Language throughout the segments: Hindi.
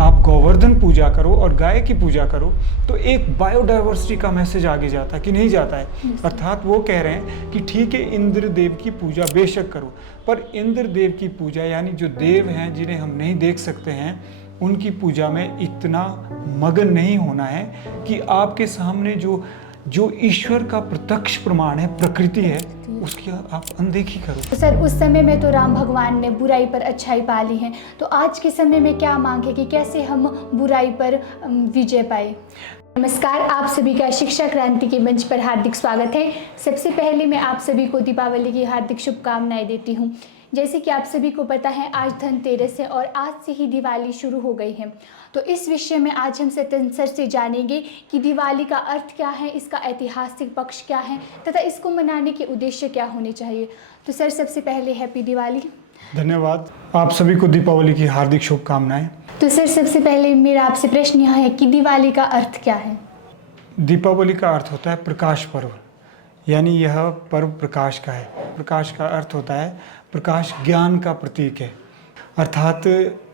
आप गोवर्धन पूजा करो और गाय की पूजा करो तो एक बायोडाइवर्सिटी का मैसेज आगे जाता है कि नहीं जाता है। अर्थात वो कह रहे हैं कि ठीक है, इंद्र देव की पूजा बेशक करो, पर इंद्र देव की पूजा यानी जो देव हैं जिन्हें हम नहीं देख सकते हैं, उनकी पूजा में इतना मगन नहीं होना है कि आपके सामने जो ईश्वर का प्रत्यक्ष प्रमाण है, प्रकृति है, उसकी आप अनदेखी करो। तो सर, उस समय में तो राम भगवान ने बुराई पर अच्छाई पा ली है, तो आज के समय में क्या मांग है कि कैसे हम बुराई पर विजय पाए? नमस्कार, आप सभी का शिक्षा क्रांति के मंच पर हार्दिक स्वागत है। सबसे पहले मैं आप सभी को दीपावली की हार्दिक शुभकामनाएं देती हूं। जैसे कि आप सभी को पता है, आज धनतेरस है और आज से ही दिवाली शुरू हो गई है। तो इस विषय में आज हम सत्यन सर से जानेंगे कि दिवाली का अर्थ क्या है, इसका ऐतिहासिक पक्ष क्या है तथा इसको मनाने के उद्देश्य क्या होने चाहिए। तो सर, सबसे पहले हैप्पी दिवाली। धन्यवाद। आप सभी को दीपावली की हार्दिक शुभकामनाएं। तो सर, सबसे पहले मेरा आपसे प्रश्न यह है कि दिवाली का अर्थ क्या है? दीपावली का अर्थ होता है प्रकाश पर्व, यानी यह पर्व प्रकाश का है। प्रकाश का अर्थ होता है प्रकाश ज्ञान का प्रतीक है। अर्थात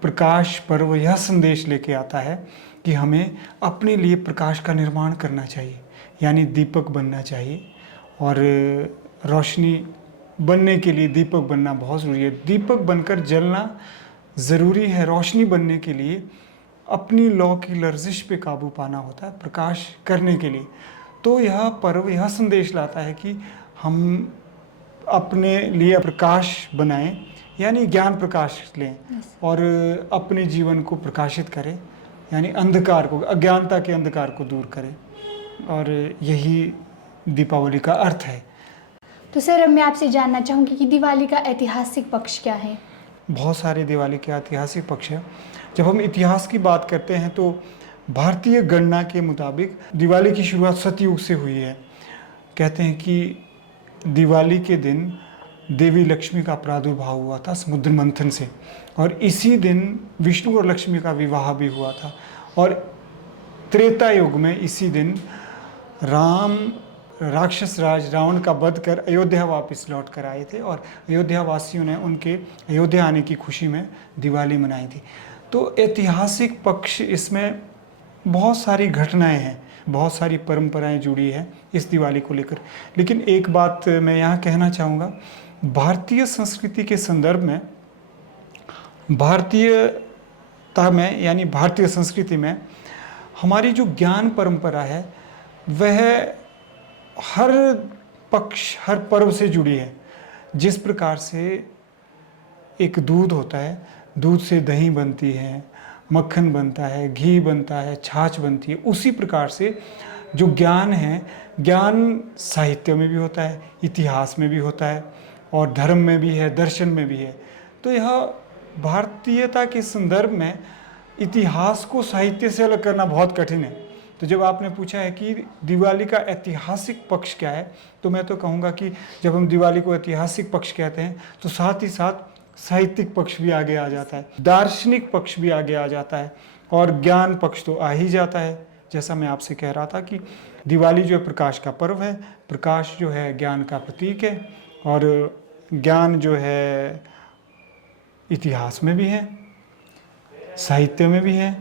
प्रकाश पर्व यह संदेश लेके आता है कि हमें अपने लिए प्रकाश का निर्माण करना चाहिए, यानी दीपक बनना चाहिए। और रोशनी बनने के लिए दीपक बनना बहुत ज़रूरी है। दीपक बनकर जलना ज़रूरी है। रोशनी बनने के लिए अपनी लौ की लर्जिश पे काबू पाना होता है प्रकाश करने के लिए। तो यह पर्व यह संदेश लाता है कि हम अपने लिए प्रकाश बनाएं, यानी ज्ञान प्रकाश लें और अपने जीवन को प्रकाशित करें, यानी अंधकार को, अज्ञानता के अंधकार को दूर करें। और यही दीपावली का अर्थ है। तो सर, अब मैं आपसे जानना चाहूँगी कि दिवाली का ऐतिहासिक पक्ष क्या है? बहुत सारे दिवाली के ऐतिहासिक पक्ष हैं। जब हम इतिहास की बात करते हैं तो भारतीय गणना के मुताबिक दिवाली की शुरुआत सतयुग से हुई है। कहते हैं कि दिवाली के दिन देवी लक्ष्मी का प्रादुर्भाव हुआ था समुद्र मंथन से, और इसी दिन विष्णु और लक्ष्मी का विवाह भी हुआ था। और त्रेता युग में इसी दिन राम राक्षस राज रावण का वध कर अयोध्या वापस लौट कर आए थे और अयोध्या वासियों ने उनके अयोध्या आने की खुशी में दिवाली मनाई थी। तो ऐतिहासिक पक्ष इसमें बहुत सारी घटनाएं हैं, बहुत सारी परंपराएं जुड़ी हैं इस दिवाली को लेकर। लेकिन एक बात मैं यहाँ कहना चाहूँगा, भारतीय संस्कृति के संदर्भ में, भारतीयता में यानी भारतीय संस्कृति में हमारी जो ज्ञान परंपरा है वह हर पक्ष, हर पर्व से जुड़ी है। जिस प्रकार से एक दूध होता है, दूध से दही बनती है, मक्खन बनता है, घी बनता है, छाछ बनती है, उसी प्रकार से जो ज्ञान है, ज्ञान साहित्य में भी होता है, इतिहास में भी होता है और धर्म में भी है, दर्शन में भी है। तो यह भारतीयता के संदर्भ में इतिहास को साहित्य से अलग करना बहुत कठिन है। तो जब आपने पूछा है कि दिवाली का ऐतिहासिक पक्ष क्या है, तो मैं तो कहूँगा कि जब हम दिवाली को ऐतिहासिक पक्ष कहते हैं तो साथ ही साथ साहित्यिक पक्ष भी आगे आ जाता है, दार्शनिक पक्ष भी आगे आ जाता है और ज्ञान पक्ष तो आ ही जाता है। जैसा मैं आपसे कह रहा था कि दिवाली जो है प्रकाश का पर्व है, प्रकाश जो है ज्ञान का प्रतीक है, और ज्ञान जो है इतिहास में भी है, साहित्य में भी है,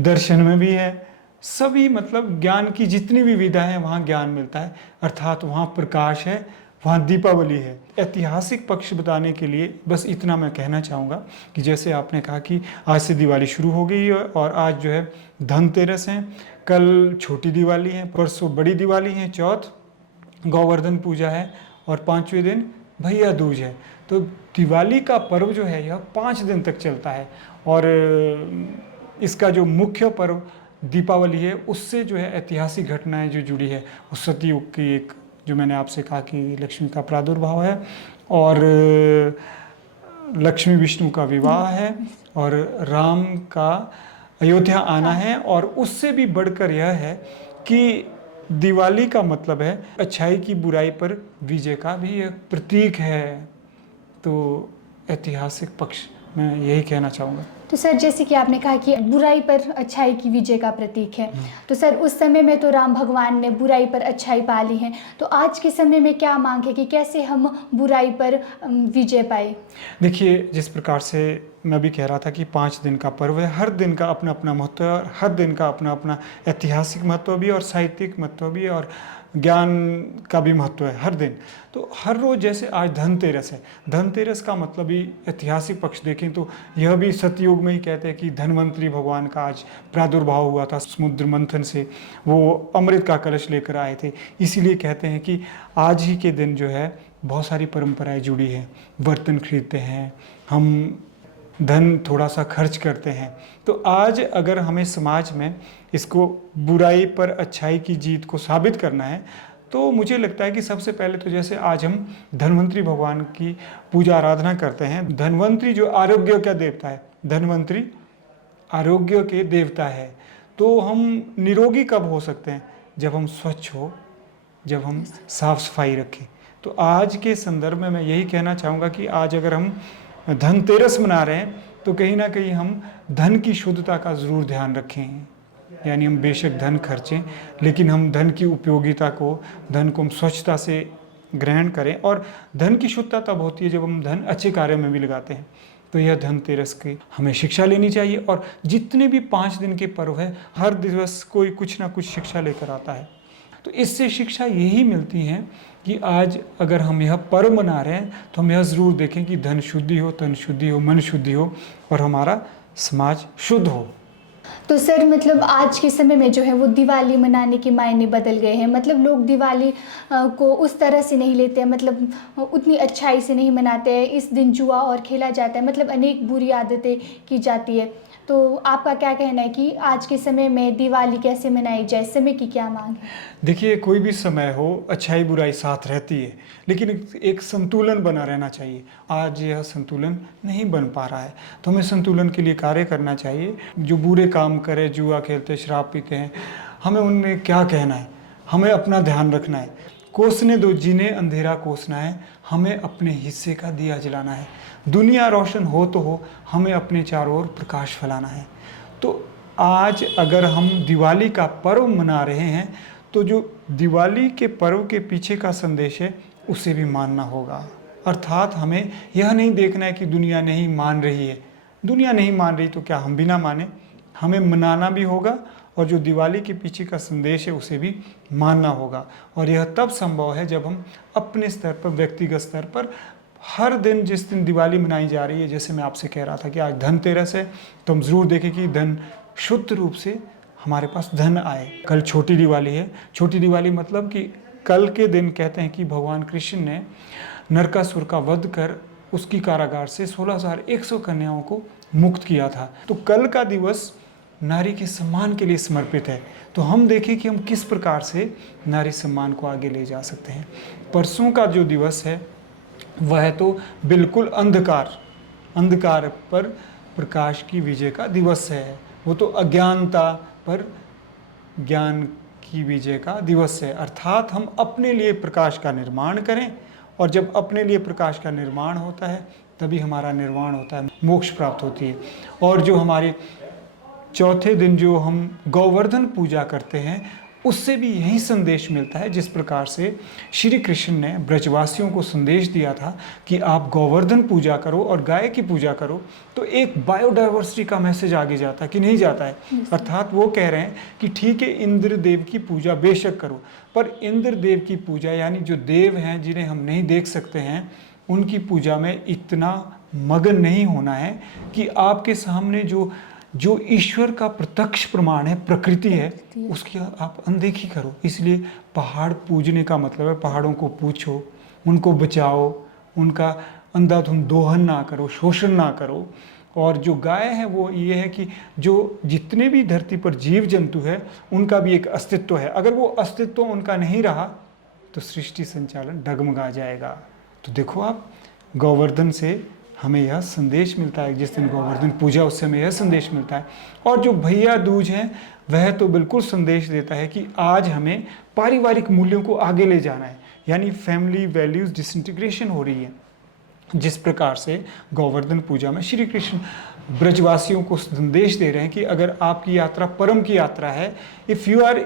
दर्शन में भी है। सभी मतलब ज्ञान की जितनी भी विधा है वहाँ ज्ञान मिलता है, अर्थात वहाँ प्रकाश है, वहाँ दीपावली है। ऐतिहासिक पक्ष बताने के लिए बस इतना मैं कहना चाहूँगा कि जैसे आपने कहा कि आज से दिवाली शुरू हो गई है और आज जो है धनतेरस है, कल छोटी दिवाली है, परसों बड़ी दिवाली है, चौथ गोवर्धन पूजा है और 5वें दिन भैया दूज है। तो दिवाली का पर्व जो है यह 5 दिन तक चलता है और इसका जो मुख्य पर्व दीपावली है उससे जो है ऐतिहासिक घटनाएं जो जुड़ी है, उस सतयुग की एक, जो मैंने आपसे कहा कि लक्ष्मी का प्रादुर्भाव है और लक्ष्मी विष्णु का विवाह है और राम का अयोध्या आना है, और उससे भी बढ़कर यह है कि दिवाली का मतलब है अच्छाई की बुराई पर विजय का भी एक प्रतीक है। तो ऐतिहासिक पक्ष मैं यही कहना चाहूँगा। तो सर जैसे कि आपने कहा कि बुराई पर अच्छाई की विजय का प्रतीक है, तो सर उस समय में तो राम भगवान ने बुराई पर अच्छाई पा ली है, तो आज के समय में क्या मांग है कि कैसे हम बुराई पर विजय पाए? देखिए, जिस प्रकार से मैं भी कह रहा था कि 5 दिन का पर्व है, हर दिन का अपना अपना महत्व है और हर दिन का अपना अपना ऐतिहासिक महत्व भी और साहित्यिक महत्व भी और ज्ञान का भी महत्व है हर दिन। तो हर रोज़ जैसे आज धनतेरस है, धनतेरस का मतलब ही ऐतिहासिक पक्ष देखें तो यह भी सतयुग में ही कहते हैं कि धन्वंतरी भगवान का आज प्रादुर्भाव हुआ था समुद्र मंथन से, वो अमृत का कलश लेकर आए थे। इसीलिए कहते हैं कि आज ही के दिन जो है बहुत सारी परंपराएं जुड़ी हैं, बर्तन खरीदते हैं हम, धन थोड़ा सा खर्च करते हैं। तो आज अगर हमें समाज में इसको बुराई पर अच्छाई की जीत को साबित करना है तो मुझे लगता है कि सबसे पहले तो जैसे आज हम धन्वंतरी भगवान की पूजा आराधना करते हैं। धन्वंतरी जो आरोग्य का देवता है, धन्वंतरी आरोग्य के देवता है। तो हम निरोगी कब हो सकते हैं? जब हम स्वच्छ हो, जब हम साफ सफाई रखें। तो आज के संदर्भ में मैं यही कहना चाहूँगा कि आज अगर हम धनतेरस मना रहे हैं तो कहीं ना कहीं हम धन की शुद्धता का ज़रूर ध्यान रखें। यानी हम बेशक धन खर्चें, लेकिन हम धन की उपयोगिता को, धन को हम स्वच्छता से ग्रहण करें। और धन की शुद्धता तब होती है जब हम धन अच्छे कार्य में भी लगाते हैं। तो यह धनतेरस की हमें शिक्षा लेनी चाहिए। और जितने भी 5 दिन के पर्व है, हर दिवस कोई कुछ ना कुछ शिक्षा लेकर आता है। तो इससे शिक्षा यही मिलती है कि आज अगर हम यह पर्व मना रहे हैं तो हम यह ज़रूर देखें कि धन शुद्धि हो, तन शुद्धि हो, मन शुद्धि हो और हमारा समाज शुद्ध हो। तो सर मतलब आज के समय में जो है वो दिवाली मनाने के मायने बदल गए हैं। मतलब लोग दिवाली को उस तरह से नहीं लेते हैं, मतलब उतनी अच्छाई से नहीं मनाते हैं। इस दिन जुआ और खेला जाता है, मतलब अनेक बुरी आदतें की जाती है। तो आपका क्या कहना है कि आज के समय में दिवाली कैसे मनाई जाए? समय की क्या मांग है? देखिए, कोई भी समय हो, अच्छाई बुराई साथ रहती है, लेकिन एक संतुलन बना रहना चाहिए। आज यह संतुलन नहीं बन पा रहा है, तो हमें संतुलन के लिए कार्य करना चाहिए। जो बुरे काम करे, जुआ खेलते, शराब पीते हैं, हमें उनमें क्या कहना है? हमें अपना ध्यान रखना है। कोसने दो जिन्हें अंधेरा कोसना है, हमें अपने हिस्से का दिया जलाना है। दुनिया रोशन हो तो हो, हमें अपने चारों ओर प्रकाश फैलाना है। तो आज अगर हम दिवाली का पर्व मना रहे हैं तो जो दिवाली के पर्व के पीछे का संदेश है उसे भी मानना होगा। अर्थात हमें यह नहीं देखना है कि दुनिया नहीं मान रही है। दुनिया नहीं मान रही तो क्या हम भी ना माने? हमें मनाना भी होगा और जो दिवाली के पीछे का संदेश है उसे भी मानना होगा। और यह तब संभव है जब हम अपने स्तर पर, व्यक्तिगत स्तर पर हर दिन, जिस दिन दिवाली मनाई जा रही है, जैसे मैं आपसे कह रहा था कि आज धनतेरस है, तो हम ज़रूर देखें कि धन शुद्ध रूप से हमारे पास धन आए। कल छोटी दिवाली है। छोटी दिवाली मतलब कि कल के दिन कहते हैं कि भगवान कृष्ण ने नरकासुर का वध कर उसकी कारागार से 16,100 कन्याओं को मुक्त किया था। तो कल का दिवस नारी के सम्मान के लिए समर्पित है। तो हम देखें कि हम किस प्रकार से नारी सम्मान को आगे ले जा सकते हैं। परसों का जो दिवस है वह तो बिल्कुल अंधकार पर प्रकाश की विजय का दिवस है। वो तो अज्ञानता पर ज्ञान की विजय का दिवस है। अर्थात हम अपने लिए प्रकाश का निर्माण करें, और जब अपने लिए प्रकाश का निर्माण होता है तभी हमारा निर्वाण होता है, मोक्ष प्राप्त होती है। और जो हमारे चौथे दिन जो हम गोवर्धन पूजा करते हैं, उससे भी यही संदेश मिलता है। जिस प्रकार से श्री कृष्ण ने ब्रजवासियों को संदेश दिया था कि आप गोवर्धन पूजा करो और गाय की पूजा करो, तो एक बायोडाइवर्सिटी का मैसेज आगे जाता है कि नहीं जाता है। अर्थात वो कह रहे हैं कि ठीक है, इंद्र देव की पूजा बेशक करो, पर इंद्र देव की पूजा यानी जो देव हैं जिन्हें हम नहीं देख सकते हैं, उनकी पूजा में इतना मगन नहीं होना है कि आपके सामने जो ईश्वर का प्रत्यक्ष प्रमाण है, प्रकृति है, उसकी आप अनदेखी करो। इसलिए पहाड़ पूजने का मतलब है पहाड़ों को पूछो, उनको बचाओ, उनका अंधाधुंध दोहन ना करो, शोषण ना करो। और जो गाय है वो ये है कि जो जितने भी धरती पर जीव जंतु है उनका भी एक अस्तित्व है। अगर वो अस्तित्व उनका नहीं रहा तो सृष्टि संचालन डगमगा जाएगा। तो देखो आप, गोवर्धन से हमें यह संदेश मिलता है। जिस दिन गोवर्धन पूजा उससे हमें यह संदेश मिलता है। और जो भैया दूज है वह तो बिल्कुल संदेश देता है कि आज हमें पारिवारिक मूल्यों को आगे ले जाना है, यानी फैमिली वैल्यूज डिसइंटीग्रेशन हो रही है। जिस प्रकार से गोवर्धन पूजा में श्री कृष्ण ब्रजवासियों को संदेश दे रहे हैं कि अगर आपकी यात्रा परम की यात्रा है, if you are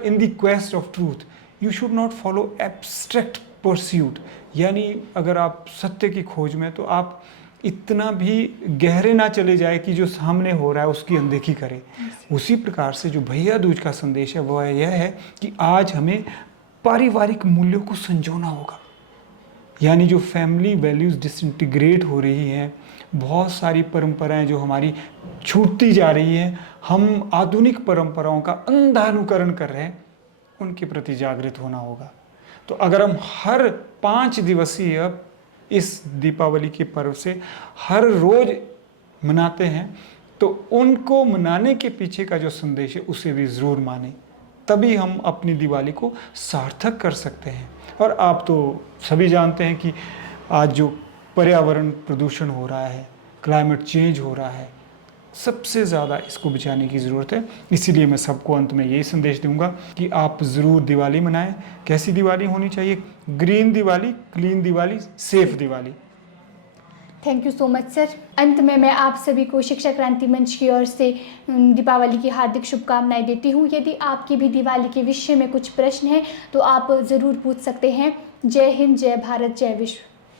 in the quest of truth, you should not follow abstract pursuit. यानी अगर आप सत्य की खोज में, तो आप इतना भी गहरे ना चले जाए कि जो सामने हो रहा है उसकी अनदेखी करें। उसी प्रकार से जो भैया दूज का संदेश है वह यह है कि आज हमें पारिवारिक मूल्यों को संजोना होगा। यानी जो फैमिली वैल्यूज़ डिसइंटीग्रेट हो रही हैं, बहुत सारी परंपराएं जो हमारी छूटती जा रही हैं, हम आधुनिक परंपराओं का अंधा अनुकरण कर रहे हैं, उनके प्रति जागृत होना होगा। तो अगर हम हर 5 दिवसीय इस दीपावली के पर्व से हर रोज मनाते हैं, तो उनको मनाने के पीछे का जो संदेश है उसे भी ज़रूर मानें, तभी हम अपनी दिवाली को सार्थक कर सकते हैं। और आप तो सभी जानते हैं कि आज जो पर्यावरण प्रदूषण हो रहा है, क्लाइमेट चेंज हो रहा है, सबसे ज़्यादा इसको बचाने की ज़रूरत है। इसीलिए मैं सबको अंत में यही संदेश दूंगा कि आप ज़रूर दिवाली मनाएं। कैसी दिवाली होनी चाहिए? Green Diwali, clean Diwali, safe Diwali. Thank you so much sir. अंत में मैं आप सभी को शिक्षा क्रांति मंच की ओर से दीपावली की हार्दिक शुभकामनाएं देती हूँ। यदि आपकी भी दिवाली के विषय में कुछ प्रश्न हैं तो आप ज़रूर पूछ सकते हैं। जय हिंद, जय भारत, जय विश्व।